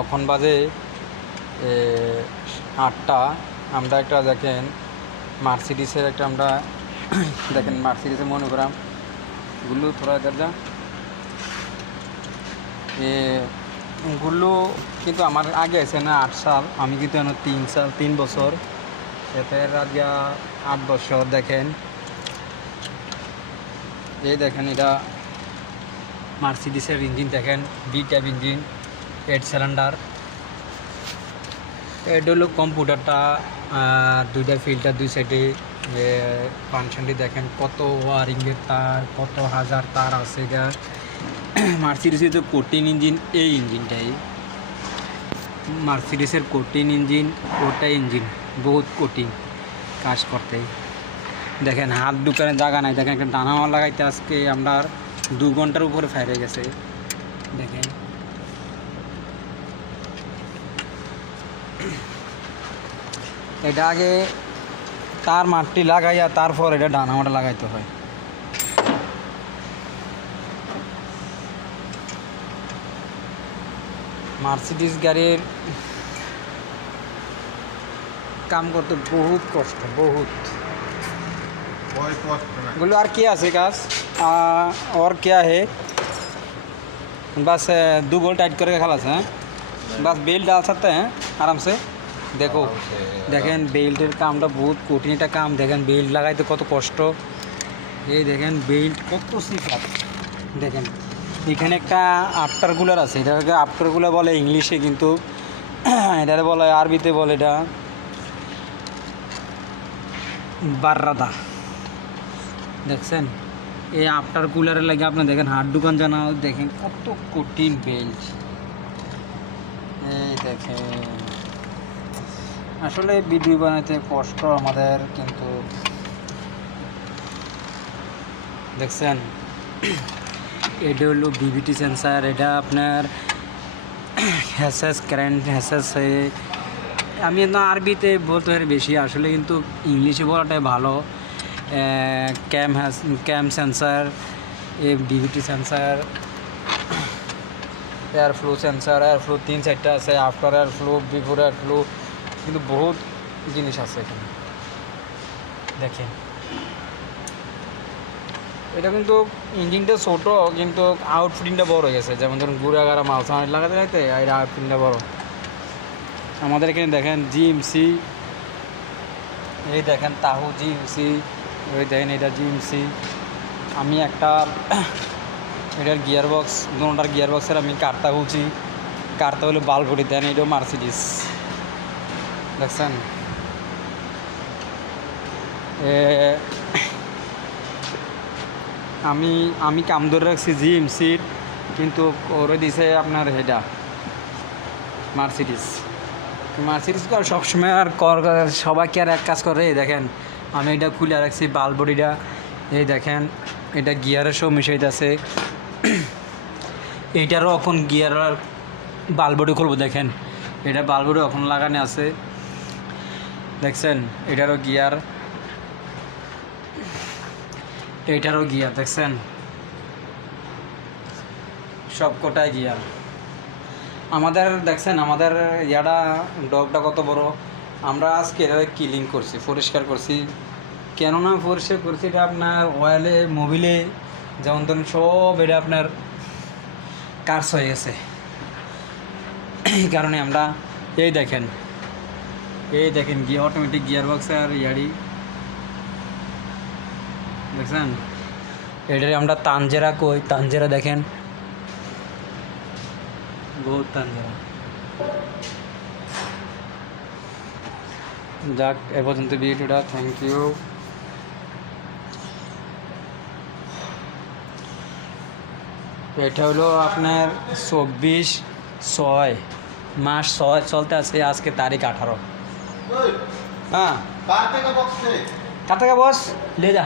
এখন বাজে 8টা। আমরা একটা দেখেন মার্সিডিসের একটা আমরা দেখেন মার্সিডিসের মনে করাম গুলো থোড়া দাদা গুলো কিন্তু আমার আগে আছে না 8 সাল, আমি কিন্তু 3 বছর এতে রাজিয়া 8 বছর। দেখেন এই দেখেন এটা মার্সিডিসের ইঞ্জিন, দেখেন বি-টাইপ ইঞ্জিন, 8 সিলিন্ডার। এটা হলো কম্পিউটারটা, 2টা ফিল্টার 2 সাইডে। ফাংশনটি দেখেন কত ওয়ারিংয়ের তার, কত হাজার তার আছে। এটা মার্সিডিসের তো কোটিন ইঞ্জিন, এই ইঞ্জিনটাই মার্সিডিসের কোটিন ইঞ্জিন, ওটা ইঞ্জিন বহুত কোটিন কাজ করতে। দেখেন হাত ঢুকানোর জায়গা নাই। দেখেন একটা ডানাও লাগাইতে আজকে আমরা 2 ঘন্টার উপরে ফাইরে গেছে। দেখেন এটা আগে তার মাটি লাগাইয়া তারপর এটা ডানামাটা লাগাইতে হয়। মার্সিডিস গাড়ির কাম করতে বহুত কষ্ট, বহুত। बोलो और क्या है काश और क्या है, बस 2 बोल्ट टाइट करके खालास है, बस बेल्ट डाल सकते हैं आराम से। देखो देखें बेल्टर कामটা बहुत কঠিন একটা কাম। দেখেন বেল্ট লাগাইতে কত কষ্ট। এই দেখেন বেল্ট কত সিফার। দেখেন এখানে একটা আফটার কুলার আছে, এটাকে আফটার কুলার বলে ইংলিশে, কিন্তু এটারে বলে আরবিতে বলে এটা বাররাদা। দেখছেন এই আফটার কুলারের লাগে আপনি দেখেন হাত ঢুকান জানা। দেখেন কত কঠিন বেল্ট। এই দেখেন আসলে ভিডিও বানাতে কষ্ট আমাদের, কিন্তু দেখছেন এটা হলো বিবিটি সেন্সার। এটা আপনার হ্যাসেস কারেন্ট হ্যাসেস। আমি না আরবিতে বলতে পারি বেশি, আসলে কিন্তু ইংলিশে বলাটাই ভালো। Cam sensor, DVT sensor, air flow sensor. Air flow 3-4টা আছে, after air flow, before air flow, কিন্তু বহুত জিনিস আছে এখানে। দেখেন এটা কিন্তু ইঞ্জিনটা ছোটো, কিন্তু আউটফিটিংটা বড় হয়ে গেছে। যেমন ধরুন গুড়াগাড়া মাল সামাল লাগাতে লাগাতে এর আউটফিটিংটা বড়। আমাদের এখানে দেখেন জিএমসি, এই দেখেন তাহু জিএমসি, ওই দেখেন এটা জিএমসি। আমি একটা এটার গিয়ার বক্স, দুটার গিয়ার বক্সের আমি কারটা খুলছি। কারটা হলো বালবডি, দেন এটাও মার্সিডিস। দেখছেন আমি কাম ধরে রাখছি জিএমসির, কিন্তু ওরে দিছে আপনার হেডা মার্সিডিস। মার্সিডিস আর সবসময় আর সবাই কি আর এক কাজ করে। দেখেন আমি এটা খুলে রাখছি বালবডিটা। এই দেখেন এটা গিয়ারের সব মিশাইতেছে। এইটারও এখন গিয়ার বালবডি খুলবো। দেখেন এটা বালবডি এখন লাগানো আছে। দেখছেন এটারও গিয়ার, এইটারও গিয়ার। দেখছেন সব কোটায় গিয়ার আমাদের। দেখছেন আমাদের ইয়াটা ডগটা কত বড়। আমরা আজকে এটা ক্লিন করছি, পরিষ্কার করছি। কেননা পরিষ্কার করছি এটা আপনার অয়েলে মোবিলে যেমন ধরুন সব এটা আপনার কার্স হয়ে গেছে। এই কারণে আমরা এই দেখেন গিয়ার অটোমেটিক গিয়ার বক্স আর ইয়ারি। দেখছেন এটারে আমরা তানজেরা কই। তানজেরা দেখেন বহুত তানজেরা। যাক এ পর্যন্ত ভিডিওটা, থ্যাংক ইউ। এটা হলো আপনার 24/6 মাস 6 চলতে আছে, আজকে তারিখ 18। हाँ कहाँ का बॉक्स ले जा।